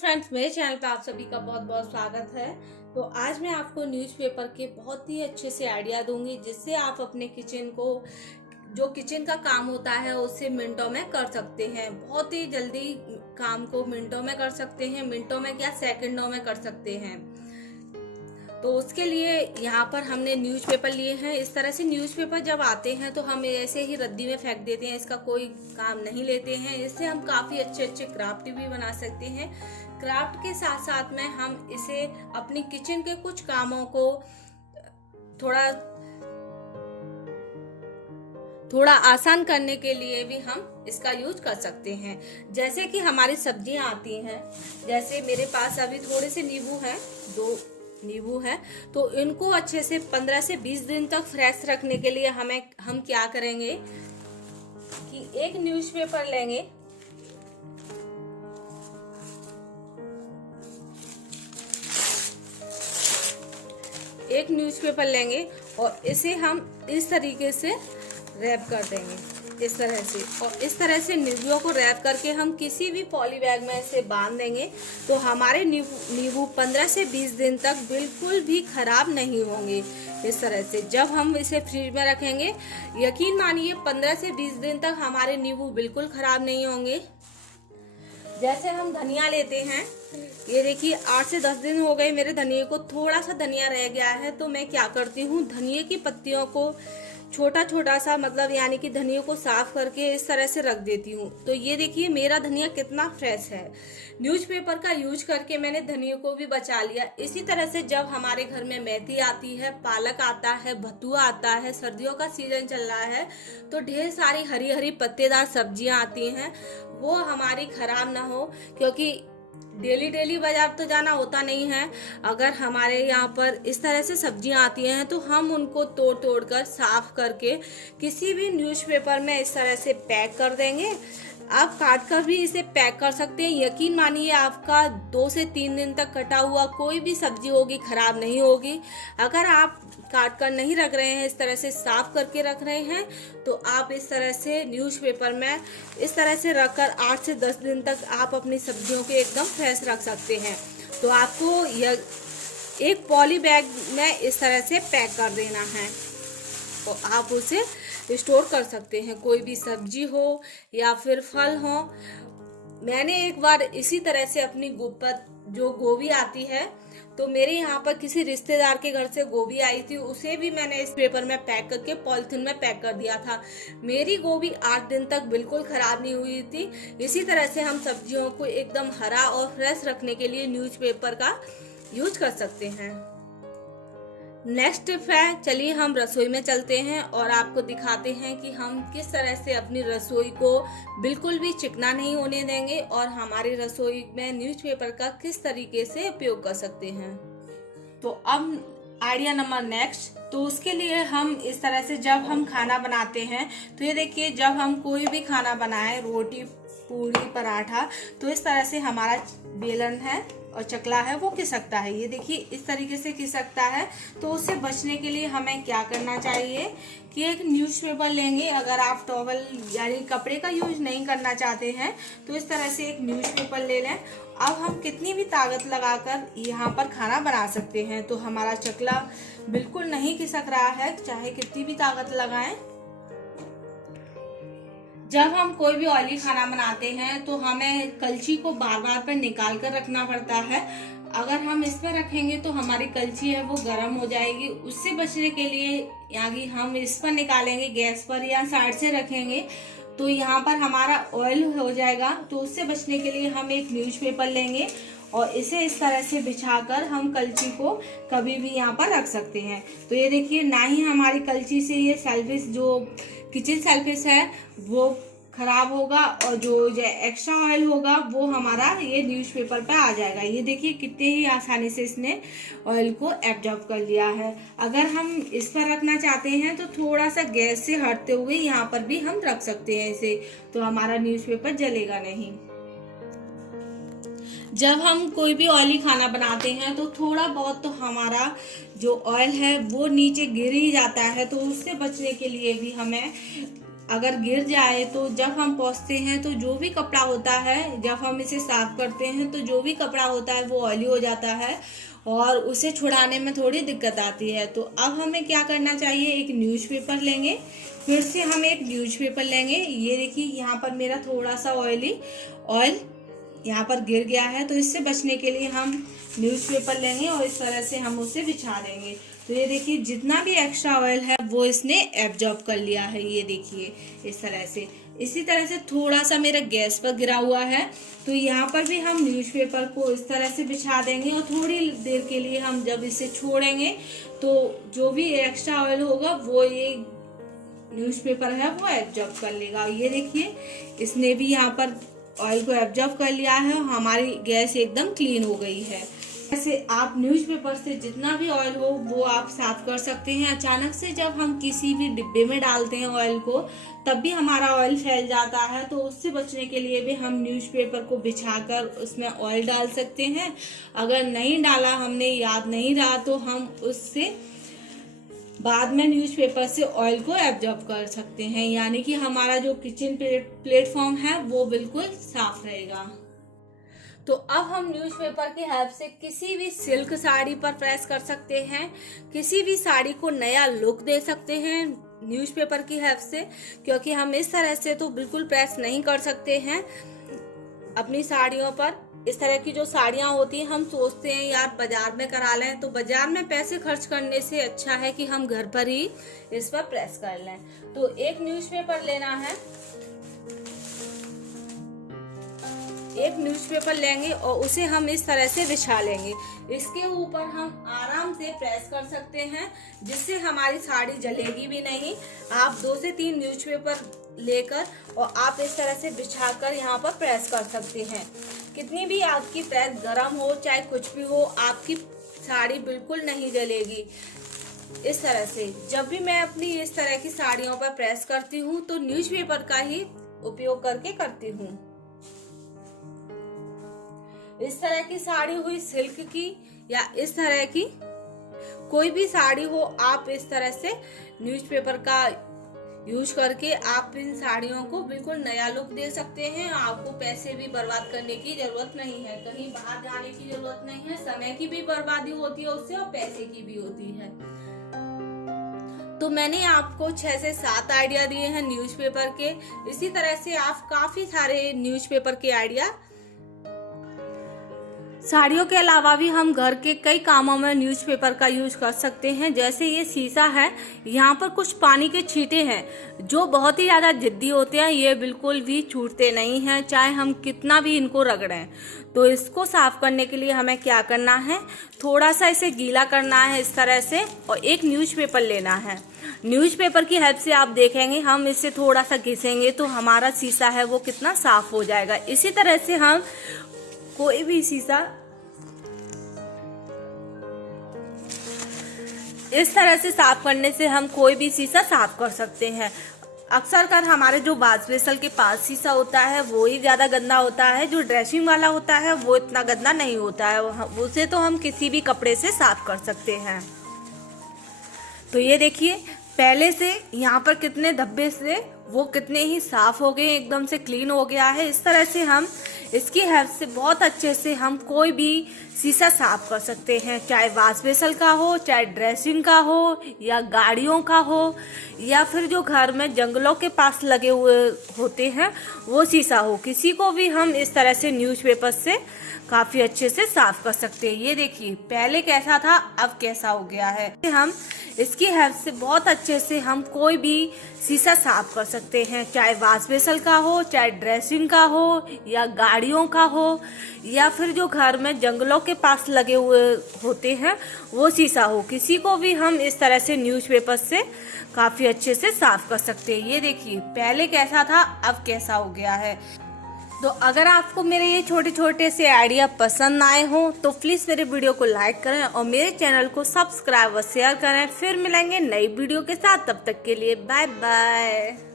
Friends, मेरे channel पे आप सभी का बहुत बहुत स्वागत है। तो आज मैं आपको न्यूज़पेपर के बहुत ही अच्छे से आइडिया दूंगी जिससे आप अपने किचन को जो किचन का काम होता है उससे मिनटों में कर सकते हैं। बहुत ही जल्दी काम को मिनटों में कर सकते हैं, मिनटों में क्या सेकंडों में कर सकते हैं। तो उसके लिए यहाँ पर हमने न्यूज़पेपर लिए हैं। इस तरह से न्यूज़पेपर जब आते हैं तो हम ऐसे ही रद्दी में फेंक देते हैं, इसका कोई काम नहीं लेते हैं। इससे हम काफ़ी अच्छे अच्छे क्राफ्ट भी बना सकते हैं। क्राफ्ट के साथ साथ में हम इसे अपनी किचन के कुछ कामों को थोड़ा आसान करने के लिए भी हम इसका यूज कर सकते हैं। जैसे कि हमारी सब्जियां आती हैं, जैसे मेरे पास अभी थोड़े से नींबू हैं, 2 नींबू है, तो इनको अच्छे से 15 से 20 दिन तक फ्रेश रखने के लिए हम क्या करेंगे कि एक न्यूज़पेपर लेंगे। एक न्यूज़पेपर लेंगे और इसे हम इस तरीके से रैप कर देंगे, इस तरह से। और इस तरह से नींबुओं को रैप करके हम किसी भी पॉली बैग में इसे बांध देंगे तो हमारे नींबू 15 से 20 दिन तक बिल्कुल भी खराब नहीं होंगे। इस तरह से जब हम इसे फ्रिज में रखेंगे, यकीन मानिए 15 से 20 दिन तक हमारे नींबू बिल्कुल खराब नहीं होंगे। जैसे हम धनिया लेते हैं, ये देखिए 8 से 10 दिन हो गए मेरे धनिया को, थोड़ा सा धनिया रह गया है, तो मैं क्या करती हूँ, धनिया की पत्तियों को छोटा छोटा सा मतलब यानी कि धनिया को साफ करके इस तरह से रख देती हूँ। तो ये देखिए मेरा धनिया कितना फ्रेश है। न्यूज़पेपर का यूज करके मैंने धनिया को भी बचा लिया। इसी तरह से जब हमारे घर में मेथी आती है, पालक आता है, बथुआ आता है, सर्दियों का सीजन चल रहा है, तो ढेर सारी हरी हरी पत्तेदार सब्जियां आती हैं, वो हमारी खराब ना हो, क्योंकि डेली डेली बाजार तो जाना होता नहीं है। अगर हमारे यहाँ पर इस तरह से सब्जियां आती हैं तो हम उनको तोड़ तोड़ कर साफ करके किसी भी न्यूज़पेपर में इस तरह से पैक कर देंगे। आप काट कर भी इसे पैक कर सकते हैं। यकीन मानिए आपका 2 से 3 दिन तक कटा हुआ कोई भी सब्जी होगी खराब नहीं होगी। अगर आप काट कर नहीं रख रहे हैं, इस तरह से साफ करके रख रहे हैं, तो आप इस तरह से न्यूज़पेपर में इस तरह से रखकर 8 से 10 दिन तक आप अपनी सब्जियों के एकदम फ्रेश रख सकते हैं। तो आपको यह एक पॉली बैग में इस तरह से पैक कर देना है, तो आप उसे स्टोर कर सकते हैं। कोई भी सब्जी हो या फिर फल हो। मैंने एक बार इसी तरह से अपनी जो गोभी आती है, तो मेरे यहाँ पर किसी रिश्तेदार के घर से गोभी आई थी, उसे भी मैंने इस पेपर में पैक करके पॉलिथीन में पैक कर दिया था। मेरी गोभी 8 दिन तक बिल्कुल खराब नहीं हुई थी। इसी तरह से हम सब्जियों को एकदम हरा और फ्रेश रखने के लिए न्यूज़पेपर का यूज कर सकते हैं। नेक्स्ट टिप है, चलिए हम रसोई में चलते हैं और आपको दिखाते हैं कि हम किस तरह से अपनी रसोई को बिल्कुल भी चिकना नहीं होने देंगे और हमारी रसोई में न्यूज़पेपर का किस तरीके से उपयोग कर सकते हैं। तो अब आइडिया नंबर नेक्स्ट, तो उसके लिए हम इस तरह से जब हम खाना बनाते हैं, तो ये देखिए जब हम कोई भी खाना बनाएं, रोटी, पूरी, पराठा, तो इस तरह से हमारा बेलन है और चकला है वो खिसकता है। ये देखिए इस तरीके से खिसकता है। तो उससे बचने के लिए हमें क्या करना चाहिए कि एक न्यूज़पेपर लेंगे। अगर आप टॉवल यानी कपड़े का यूज नहीं करना चाहते हैं तो इस तरह से एक न्यूज़पेपर ले लें। अब हम कितनी भी ताकत लगाकर यहाँ पर खाना बना सकते हैं। तो हमारा चकला बिल्कुल नहीं खिसक रहा है, चाहे कितनी भी ताकत लगाएं। जब हम कोई भी ऑयली खाना बनाते हैं तो हमें कलछी को बार बार पर निकाल कर रखना पड़ता है। अगर हम इस पर रखेंगे तो हमारी कलछी है वो गर्म हो जाएगी। उससे बचने के लिए यानी हम इस पर निकालेंगे, गैस पर या साइड से रखेंगे तो यहाँ पर हमारा ऑयल हो जाएगा। तो उससे बचने के लिए हम एक न्यूज़पेपर लेंगे और इसे इस तरह से बिछाकर हम कलछी को कभी भी यहाँ पर रख सकते हैं। तो ये देखिए ना ही हमारी कलछी से ये सेल्फिश जो किचन सेल्फिश है वो खराब होगा और जो एक्स्ट्रा ऑयल होगा वो हमारा ये न्यूज़पेपर पे आ जाएगा। ये देखिए कितने ही आसानी से इसने ऑयल को एब्जॉर्ब कर लिया है। अगर हम इस पर रखना चाहते हैं तो थोड़ा सा गैस से हटते हुए यहाँ पर भी हम रख सकते हैं इसे, तो हमारा न्यूज़पेपर जलेगा नहीं। जब हम कोई भी ऑयली खाना बनाते हैं तो थोड़ा बहुत तो हमारा जो ऑयल है वो नीचे गिर ही जाता है। तो उससे बचने के लिए भी हमें अगर गिर जाए तो जब हम पोंछते हैं तो जो भी कपड़ा होता है, जब हम इसे साफ करते हैं तो जो भी कपड़ा होता है वो ऑयली हो जाता है और उसे छुड़ाने में थोड़ी दिक्कत आती है। तो अब हमें क्या करना चाहिए, एक न्यूज़पेपर लेंगे, फिर से हम एक न्यूज़पेपर लेंगे। ये देखिए यहाँ पर मेरा थोड़ा सा ऑयल यहाँ पर गिर गया है, तो इससे बचने के लिए हम न्यूज़पेपर लेंगे और इस तरह से हम उसे बिछा देंगे। तो ये देखिए जितना भी एक्स्ट्रा ऑयल है वो इसने एब्जॉर्ब कर लिया है, ये देखिए इस तरह से। इसी तरह से थोड़ा सा मेरा गैस पर गिरा हुआ है, तो यहाँ पर भी हम न्यूज़पेपर को इस तरह से बिछा देंगे और थोड़ी देर के लिए हम जब इसे छोड़ेंगे तो जो भी एक्स्ट्रा ऑयल होगा वो ये न्यूज़पेपर है वो एब्जॉर्ब कर लेगा। ये देखिए इसने भी यहाँ पर ऑयल को एब्जॉर्ब कर लिया है और हमारी गैस एकदम क्लीन हो गई है। ऐसे आप न्यूज़पेपर से जितना भी ऑयल हो वो आप साफ कर सकते हैं। अचानक से जब हम किसी भी डिब्बे में डालते हैं ऑयल को, तब भी हमारा ऑयल फैल जाता है, तो उससे बचने के लिए भी हम न्यूज़पेपर को बिछाकर उसमें ऑयल डाल सकते हैं। अगर नहीं डाला, हमने याद नहीं रहा, तो हम उससे बाद में न्यूज़पेपर से ऑयल को एब्जॉर्ब कर सकते हैं, यानी कि हमारा जो किचन प्लेटफॉर्म है वो बिल्कुल साफ रहेगा। तो अब हम न्यूज़पेपर की हेल्प से किसी भी सिल्क साड़ी पर प्रेस कर सकते हैं, किसी भी साड़ी को नया लुक दे सकते हैं न्यूज़पेपर की हेल्प से, क्योंकि हम इस तरह से तो बिल्कुल प्रेस नहीं कर सकते हैं अपनी साड़ियों पर। इस तरह की जो साड़ियाँ होती हैं, हम सोचते हैं यार बाजार में करा लें, तो बाजार में पैसे खर्च करने से अच्छा है कि हम घर पर ही इस पर प्रेस कर लें। तो एक न्यूज़पेपर लेना है, एक न्यूज़पेपर लेंगे और उसे हम इस तरह से बिछा लेंगे। इसके ऊपर हम आराम से प्रेस कर सकते हैं, जिससे हमारी साड़ी जलेगी भी नहीं। आप 2 से 3 न्यूज़पेपर लेकर और आप इस तरह से बिछाकर यहाँ पर प्रेस कर सकते हैं। कितनी भी आपकी प्रेस गरम हो चाहे कुछ भी हो, आपकी साड़ी बिल्कुल नहीं जलेगी। इस तरह से जब भी मैं अपनी इस तरह की साड़ियों पर प्रेस करती हूँ तो न्यूज़पेपर का ही उपयोग करके करती हूँ। इस तरह की साड़ी हुई सिल्क की या इस तरह की कोई भी साड़ी हो, आप इस तरह से न्यूज़पेपर का यूज करके आप इन साड़ियों को बिल्कुल नया लुक दे सकते हैं। आपको पैसे भी बर्बाद करने की जरूरत नहीं है, कहीं बाहर जाने की जरूरत नहीं है, समय की भी बर्बादी होती है उससे और पैसे की भी होती है। तो मैंने आपको 6 से 7 आइडिया दिए हैं न्यूज़पेपर के। इसी तरह से आप काफी सारे न्यूज़पेपर के आइडिया, साड़ियों के अलावा भी हम घर के कई कामों में न्यूज़पेपर का यूज कर सकते हैं। जैसे ये शीशा है, यहाँ पर कुछ पानी के छींटे हैं जो बहुत ही ज़्यादा जिद्दी होते हैं, ये बिल्कुल भी छूटते नहीं हैं चाहे हम कितना भी इनको रगड़ें। तो इसको साफ करने के लिए हमें क्या करना है, थोड़ा सा इसे गीला करना है इस तरह से और एक न्यूज़पेपर लेना है। न्यूज़पेपर की हेल्प से आप देखेंगे हम इसे थोड़ा सा घिसेंगे तो हमारा शीशा है वो कितना साफ हो जाएगा। इसी तरह से हम कोई भी शीशा इस तरह से साफ करने से हम कोई भी शीशा साफ कर सकते हैं। अक्सर कर हमारे जो वॉश बेसिन के पास शीशा होता है वो ही ज़्यादा गंदा होता है, जो ड्रेसिंग वाला होता है वो इतना गंदा नहीं होता है, उसे तो हम किसी भी कपड़े से साफ कर सकते हैं। तो ये देखिए पहले से यहाँ पर कितने धब्बे से वो कितने ही साफ हो गए, एकदम से क्लीन हो गया है। इस तरह से हम इसकी हेल्प से बहुत अच्छे से हम कोई भी शीशा साफ कर सकते हैं, चाहे वॉश बेसिन का हो, चाहे ड्रेसिंग का हो, या गाड़ियों का हो, या फिर जो घर में जंगलों के पास लगे हुए होते हैं वो शीशा हो। किसी को भी हम इस तरह से न्यूज़पेपर से काफ़ी अच्छे से साफ कर सकते हैं। ये देखिए पहले कैसा था अब कैसा हो गया है। हम इसकी हेल्प से बहुत अच्छे से हम कोई भी शीशा साफ कर सकते हैं, चाहे वॉश बेसिन का हो, चाहे ड्रेसिंग का हो, या गाड़ियों का हो, या फिर जो घर में जंगलों के पास लगे हुए होते हैं वो शीशा हो। किसी को भी हम इस तरह से न्यूज़पेपर से काफ़ी अच्छे से साफ कर सकते हैं। ये देखिए पहले कैसा था अब कैसा हो गया है। तो अगर आपको मेरे ये छोटे छोटे से आइडिया पसंद आए हों तो प्लीज़ मेरे वीडियो को लाइक करें और मेरे चैनल को सब्सक्राइब और शेयर करें। फिर मिलेंगे नई वीडियो के साथ, तब तक के लिए बाय बाय।